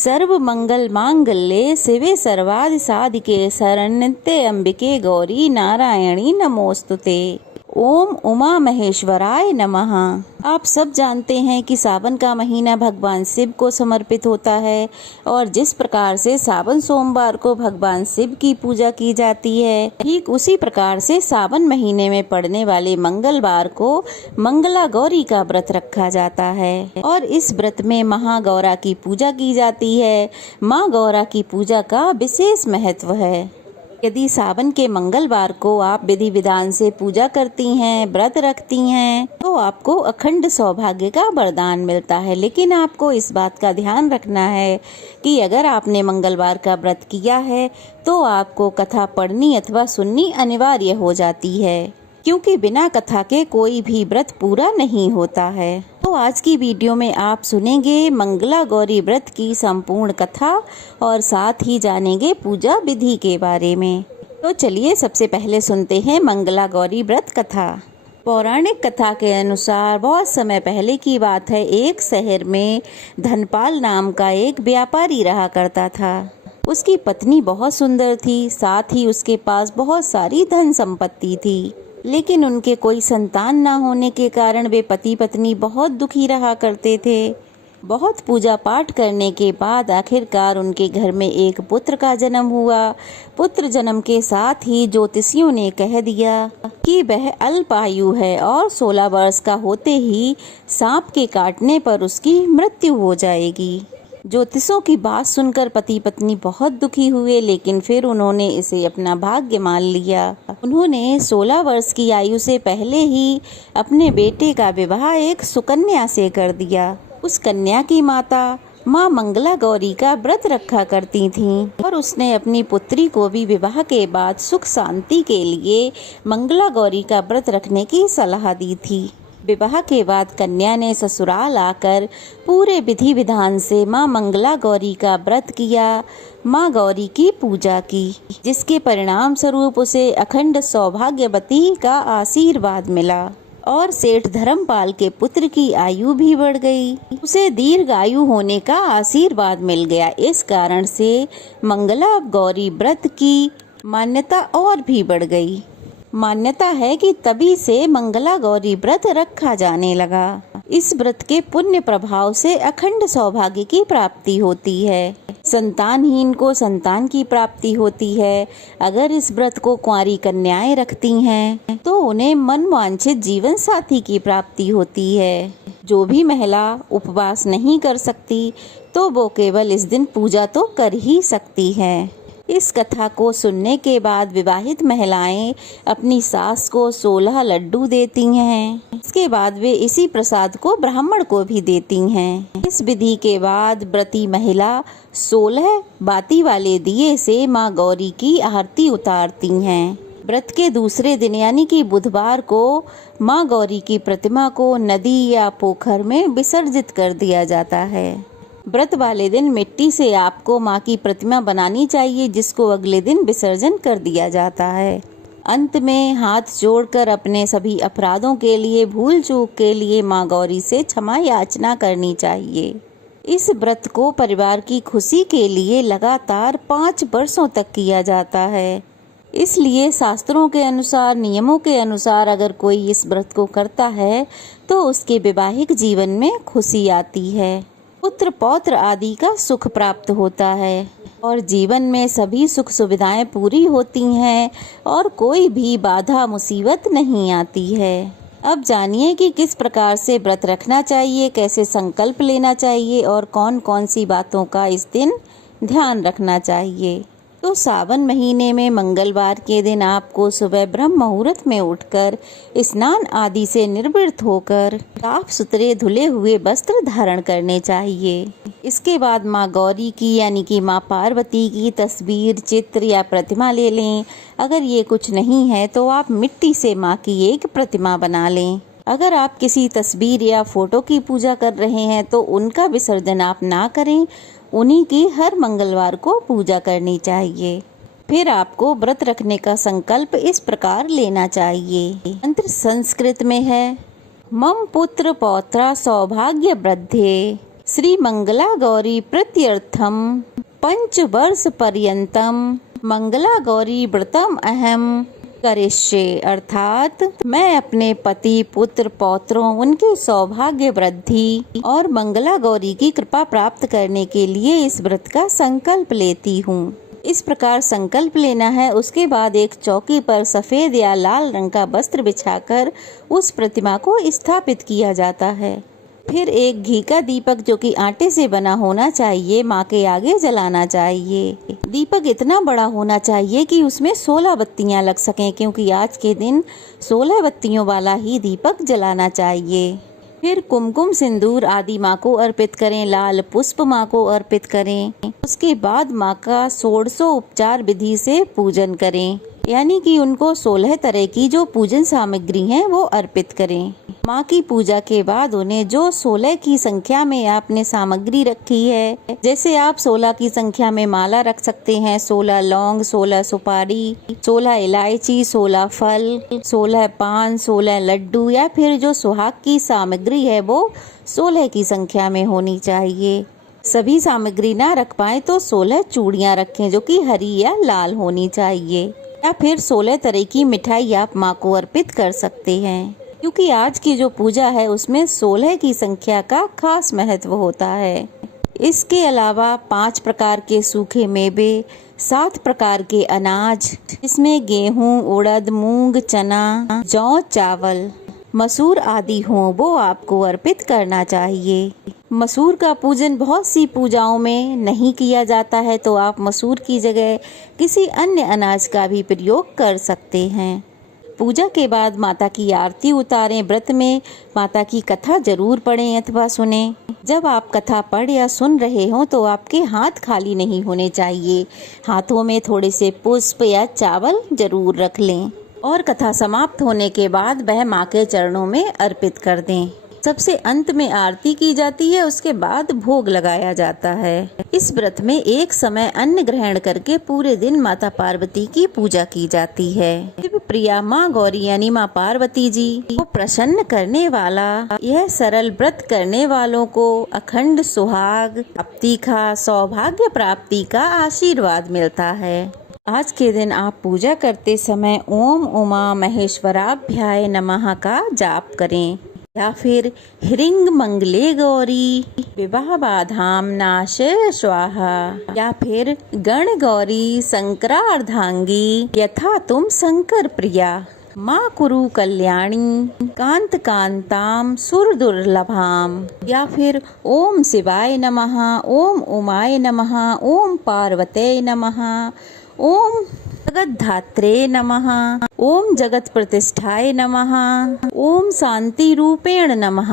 सर्व मंगल मांगल्ये शिवे सर्वादि साधिके शरण्ये अंबिके गौरी नारायणी नमोस्तुते। ओम उमा महेश्वराय नमः। आप सब जानते हैं कि सावन का महीना भगवान शिव को समर्पित होता है और जिस प्रकार से सावन सोमवार को भगवान शिव की पूजा की जाती है, ठीक उसी प्रकार से सावन महीने में पड़ने वाले मंगलवार को मंगला गौरी का व्रत रखा जाता है और इस व्रत में महागौरा की पूजा की जाती है। माँ गौरा की पूजा का विशेष महत्व है। यदि सावन के मंगलवार को आप विधि विधान से पूजा करती हैं, व्रत रखती हैं, तो आपको अखंड सौभाग्य का वरदान मिलता है। लेकिन आपको इस बात का ध्यान रखना है कि अगर आपने मंगलवार का व्रत किया है तो आपको कथा पढ़नी अथवा सुननी अनिवार्य हो जाती है, क्योंकि बिना कथा के कोई भी व्रत पूरा नहीं होता है। तो आज की वीडियो में आप सुनेंगे मंगला गौरी व्रत की संपूर्ण कथा और साथ ही जानेंगे पूजा विधि के बारे में। तो चलिए सबसे पहले सुनते हैं मंगला गौरी व्रत कथा। पौराणिक कथा के अनुसार बहुत समय पहले की बात है, एक शहर में धनपाल नाम का एक व्यापारी रहा करता था। उसकी पत्नी बहुत सुंदर थी, साथ ही उसके पास बहुत सारी धन संपत्ति थी, लेकिन उनके कोई संतान न होने के कारण वे पति पत्नी बहुत दुखी रहा करते थे। बहुत पूजा पाठ करने के बाद आखिरकार उनके घर में एक पुत्र का जन्म हुआ। पुत्र जन्म के साथ ही ज्योतिषियों ने कह दिया कि वह अल्पायु है और 16 वर्ष का होते ही सांप के काटने पर उसकी मृत्यु हो जाएगी। ज्योतिषों की बात सुनकर पति पत्नी बहुत दुखी हुए, लेकिन फिर उन्होंने इसे अपना भाग्य मान लिया। उन्होंने 16 वर्ष की आयु से पहले ही अपने बेटे का विवाह एक सुकन्या से कर दिया। उस कन्या की माता माँ मंगला गौरी का व्रत रखा करती थीं और उसने अपनी पुत्री को भी विवाह के बाद सुख शांति के लिए मंगला गौरी का व्रत रखने की सलाह दी थी। विवाह के बाद कन्या ने ससुराल आकर पूरे विधि विधान से माँ मंगला गौरी का व्रत किया, माँ गौरी की पूजा की, जिसके परिणाम स्वरूप उसे अखंड सौभाग्यवती का आशीर्वाद मिला और सेठ धर्मपाल के पुत्र की आयु भी बढ़ गई। उसे दीर्घायु होने का आशीर्वाद मिल गया। इस कारण से मंगला गौरी व्रत की मान्यता और भी बढ़ गई। मान्यता है कि तभी से मंगला गौरी व्रत रखा जाने लगा। इस व्रत के पुण्य प्रभाव से अखंड सौभाग्य की प्राप्ति होती है। संतानहीन को संतान की प्राप्ति होती है। अगर इस व्रत को कुंवारी कन्याएं रखती हैं तो उन्हें मनवांछित जीवन साथी की प्राप्ति होती है। जो भी महिला उपवास नहीं कर सकती तो वो केवल इस दिन पूजा तो कर ही सकती है। इस कथा को सुनने के बाद विवाहित महिलाएं अपनी सास को 16 लड्डू देती हैं। इसके बाद वे इसी प्रसाद को ब्राह्मण को भी देती हैं। इस विधि के बाद व्रती महिला 16 बाती वाले दिए से माँ गौरी की आरती उतारती हैं। व्रत के दूसरे दिन यानी कि बुधवार को माँ गौरी की प्रतिमा को नदी या पोखर में विसर्जित कर दिया जाता है। व्रत वाले दिन मिट्टी से आपको माँ की प्रतिमा बनानी चाहिए, जिसको अगले दिन विसर्जन कर दिया जाता है। अंत में हाथ जोड़कर अपने सभी अपराधों के लिए, भूल चूक के लिए माँ गौरी से क्षमा याचना करनी चाहिए। इस व्रत को परिवार की खुशी के लिए लगातार 5 वर्षों तक किया जाता है। इसलिए शास्त्रों के अनुसार, नियमों के अनुसार अगर कोई इस व्रत को करता है तो उसके वैवाहिक जीवन में खुशी आती है, पुत्र पौत्र आदि का सुख प्राप्त होता है और जीवन में सभी सुख सुविधाएं पूरी होती हैं और कोई भी बाधा मुसीबत नहीं आती है। अब जानिए कि किस प्रकार से व्रत रखना चाहिए, कैसे संकल्प लेना चाहिए और कौन कौन सी बातों का इस दिन ध्यान रखना चाहिए। तो सावन महीने में मंगलवार के दिन आपको सुबह ब्रह्म मुहूर्त में उठकर स्नान आदि से निर्वृत्त होकर साफ सुथरे धुले हुए वस्त्र धारण करने चाहिए। इसके बाद माँ गौरी की यानी कि माँ पार्वती की तस्वीर, चित्र या प्रतिमा ले लें। अगर ये कुछ नहीं है तो आप मिट्टी से माँ की एक प्रतिमा बना लें। अगर आप किसी तस्वीर या फोटो की पूजा कर रहे हैं तो उनका विसर्जन आप ना करें, उन्हीं की हर मंगलवार को पूजा करनी चाहिए। फिर आपको व्रत रखने का संकल्प इस प्रकार लेना चाहिए। मंत्र संस्कृत में है, मम पुत्र पौत्रा सौभाग्य वृद्धे श्री मंगला गौरी प्रीत्यर्थम पंचवर्ष पर्यंतम मंगला गौरी व्रतम अहम करिष्ये, अर्थात मैं अपने पति पुत्र पौत्रों उनके सौभाग्य वृद्धि और मंगला गौरी की कृपा प्राप्त करने के लिए इस व्रत का संकल्प लेती हूँ। इस प्रकार संकल्प लेना है। उसके बाद एक चौकी पर सफेद या लाल रंग का वस्त्र बिछाकर उस प्रतिमा को स्थापित किया जाता है। फिर एक घी का दीपक जो कि आटे से बना होना चाहिए माँ के आगे जलाना चाहिए। दीपक इतना बड़ा होना चाहिए कि उसमें 16 बत्तियां लग सकें, क्योंकि आज के दिन 16 बत्तियों वाला ही दीपक जलाना चाहिए। फिर कुमकुम सिंदूर आदि माँ को अर्पित करें, लाल पुष्प माँ को अर्पित करें। उसके बाद माँ का 16 उपचार विधि से पूजन करें, यानी कि उनको 16 तरह की जो पूजन सामग्री है वो अर्पित करें। माँ की पूजा के बाद उन्हें जो 16 की संख्या में आपने सामग्री रखी है, जैसे आप 16 की संख्या में माला रख सकते हैं, 16 लौंग, 16 सुपारी, 16 इलायची, 16 फल, 16 पान, 16 लड्डू, या फिर जो सुहाग की सामग्री है वो 16 की संख्या में होनी चाहिए। सभी सामग्री ना रख पाए तो 16 चूड़ियाँ रखें जो कि हरी या लाल होनी चाहिए, या फिर 16 तरह की मिठाई आप माँ को अर्पित कर सकते हैं, क्योंकि आज की जो पूजा है उसमें 16 की संख्या का खास महत्व होता है। इसके अलावा 5 प्रकार के सूखे मेवे, 7 प्रकार के अनाज, इसमें गेहूं, उड़द, मूंग, चना, जौ, चावल, मसूर आदि हों वो आपको अर्पित करना चाहिए। मसूर का पूजन बहुत सी पूजाओं में नहीं किया जाता है, तो आप मसूर की जगह किसी अन्य अनाज का भी प्रयोग कर सकते हैं। पूजा के बाद माता की आरती उतारें। व्रत में माता की कथा जरूर पढ़ें अथवा सुनें। जब आप कथा पढ़ या सुन रहे हो तो आपके हाथ खाली नहीं होने चाहिए। हाथों में थोड़े से पुष्प या चावल जरूर रख लें और कथा समाप्त होने के बाद वह माँ के चरणों में अर्पित कर दें। सबसे अंत में आरती की जाती है, उसके बाद भोग लगाया जाता है। इस व्रत में एक समय अन्न ग्रहण करके पूरे दिन माता पार्वती की पूजा की जाती है। शिव प्रिया माँ गौरी यानी माँ पार्वती जी को प्रसन्न करने वाला यह सरल व्रत करने वालों को अखंड सुहाग प्राप्ति का, सौभाग्य प्राप्ति का आशीर्वाद मिलता है। आज के दिन आप पूजा करते समय ओम उमा महेश्वराभ्याय नमः का जाप करें, या फिर ह्रीं मंगले गौरी विवाह बाधाम नाशय स्वाहा, या फिर गण गौरी शंकरार्धांगी यथा तुम शंकर प्रिया माँ कुरु कल्याणी कांत कांताम सुर दुर्लभाम, या फिर ओम शिवाय नमः, ओम उमाय नमः, ओम पार्वते नमः, ओम जगद्धात्रे नमः, ओम जगत प्रतिष्ठाय नमः, ओम शांति रूपेण नमः।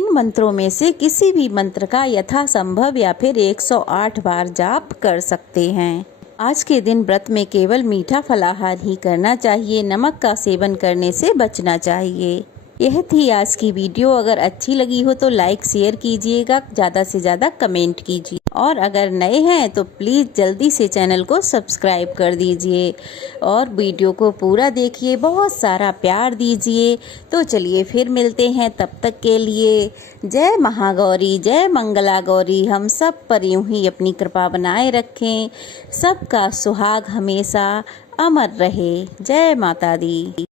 इन मंत्रों में से किसी भी मंत्र का यथासंभव या फिर 108 बार जाप कर सकते हैं। आज के दिन व्रत में केवल मीठा फलाहार ही करना चाहिए, नमक का सेवन करने से बचना चाहिए। यह थी आज की वीडियो। अगर अच्छी लगी हो तो लाइक शेयर कीजिएगा, ज़्यादा से ज़्यादा कमेंट कीजिए, और अगर नए हैं तो प्लीज़ जल्दी से चैनल को सब्सक्राइब कर दीजिए और वीडियो को पूरा देखिए, बहुत सारा प्यार दीजिए। तो चलिए फिर मिलते हैं, तब तक के लिए जय महागौरी, जय मंगला गौरी। हम सब पर यूं ही अपनी कृपा बनाए रखें, सबका सुहाग हमेशा अमर रहे। जय माता दी।